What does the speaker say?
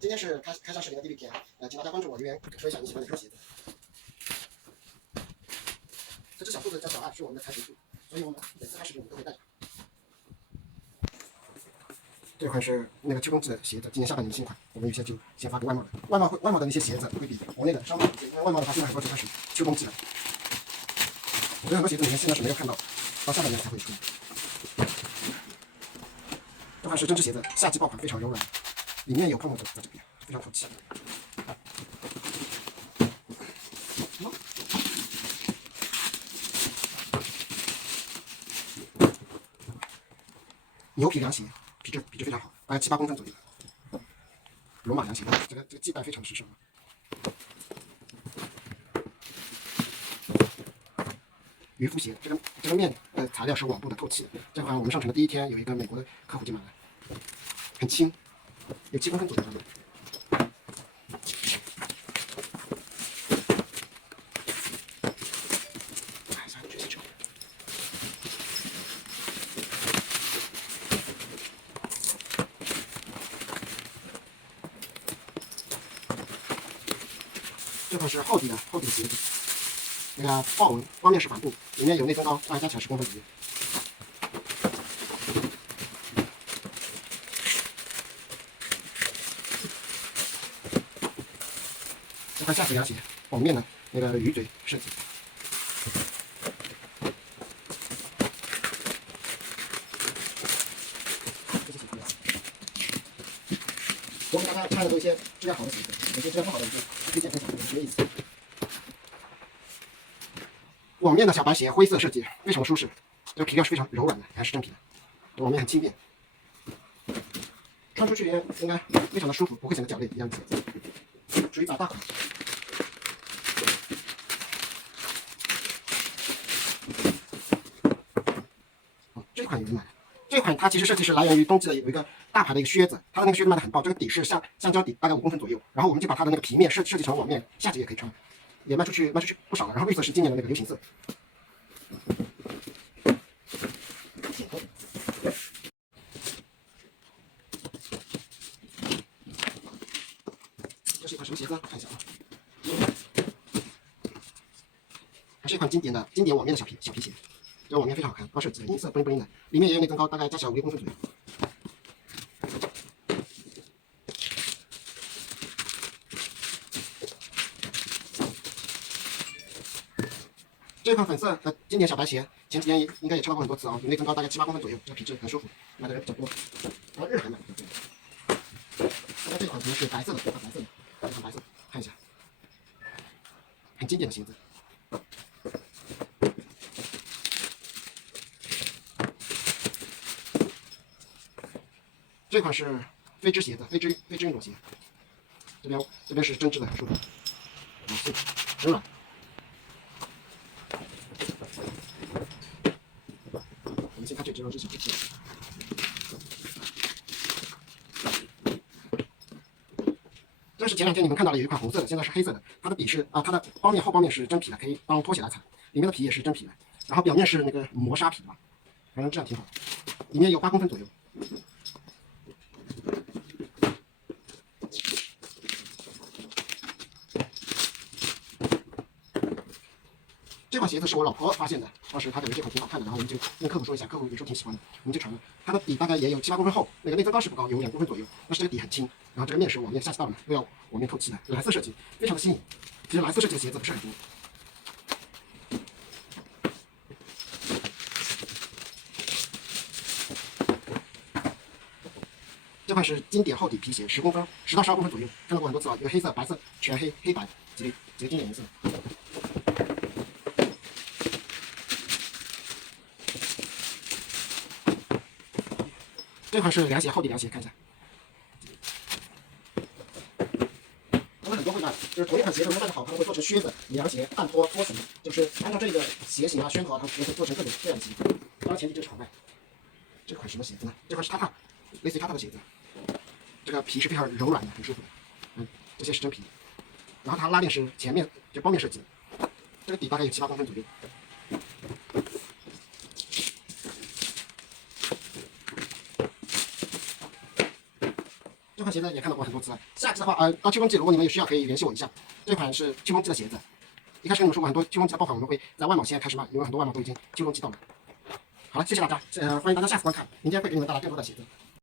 今天是开箱视频的第6天，请大家关注我留言说一下你喜欢哪双鞋子。这只小兔子叫小爱，是我们的财神兔，所以我们每次开视频我们都会带着。这款是那个秋冬季的鞋子，今年下半年新款，我们有些就先发给外贸的。外贸的那些鞋子会比国内的稍微好一些，因为外贸的话现在很多就开始秋冬季了。我觉得很多鞋子你们现在是没有看到，到下半年才会出。这款是针织鞋子，夏季爆款，非常柔软，里面有泡沫在这边，非常透气。牛皮凉鞋，皮质非常好，大概7、8公分左右。罗马凉鞋，这个系带非常时尚。渔夫鞋，这个面的材料是网布的，透气的。这款我们上城的第1天，有一个美国的客户就买了，很轻，有7公分左右的。这款是厚底的鞋子，那个豹纹光面式帆布，里面有内增高，大概加起来10公分左右。这款夏季凉鞋，网面的那个鱼嘴设计。我给大家看的都一些质量好的鞋子，有些质量不好的就推荐分享，什么意思？网面的小白鞋，灰色设计，非常舒适。这个皮料是非常柔软的，还是真皮的，网面很轻便，穿出去应该非常的舒服，不会显得脚累一样的鞋子，属于大款。这款有人买。这款它其实设计是来源于冬季的有一个大牌的一个靴子，它的那个靴子卖的很爆，这个底是橡胶底，大概5公分左右。然后我们就把它的那个皮面设计成网面，夏季也可以穿，也卖出去不少了。然后绿色是今年的那个流行色。这是一款什么鞋子？看一下啊，还是一款经典网面的小皮鞋。这个网面非常好看，高设计，银色不灵不灵的，里面也有内增高，大概加起来5公分左右。这款粉色的经典小白鞋，前几年应该也穿过很多次啊，内增高大概7、8公分左右，这个皮质很舒服，买的人比较多。然后日韩的，大概这款可能是白色的，这款白色，看一下，很经典的鞋子。这款是飞织鞋子，飞织运动鞋，这边是针织的，很舒服，柔软。我们先看这只小皮鞋，这是前2天你们看到的有一款红色的，现在是黑色的，它的底是它的后包面是真皮的，可以当拖鞋来踩，里面的皮也是真皮的，然后表面是那个磨砂皮吧，反正这样挺好，里面有8公分左右。这款鞋子是我老婆发现的，当时她感觉这款挺好看的，然后我们就跟客户说一下，客户有时候挺喜欢的，我们就传了。它的底大概也有7、8公分厚，那个内增高是不高，有2公分左右，但是这个底很轻，然后这个面是网面，夏季到了都要网面透气的，蓝色设计非常的新颖。其实蓝色设计的鞋子不是很多。这款是经典厚底皮鞋，10到12公分左右，看到过很多次啊，有黑色、白色、全黑白几个经典颜色。这款是凉鞋，厚底凉鞋，看一下。他们很多会卖，就是同一款鞋如果卖的好，他们会做成靴子、凉鞋、半拖、拖鞋，就是按照这个鞋型啊、宣号，他们会做成各种各样的鞋。当然前提这是好卖。这款什么鞋子呢？这款是踏，类似于踏的鞋子。这个皮是非常柔软的，很舒服的。这些是真皮。然后它拉链是前面就包面设计的，这个底大概有7、8公分左右。这款款鞋子也看到过很多次了。下期的话，到秋冬季，如果你们有需要，可以联系我一下。这款是秋冬季的鞋子。一开始跟你们说过，很多秋冬季的爆款我们会在万宝线开始卖，因为很多万宝都已经秋冬季到了。好了，谢谢大家，欢迎大家下次观看，明天会给你们带来更多的鞋子。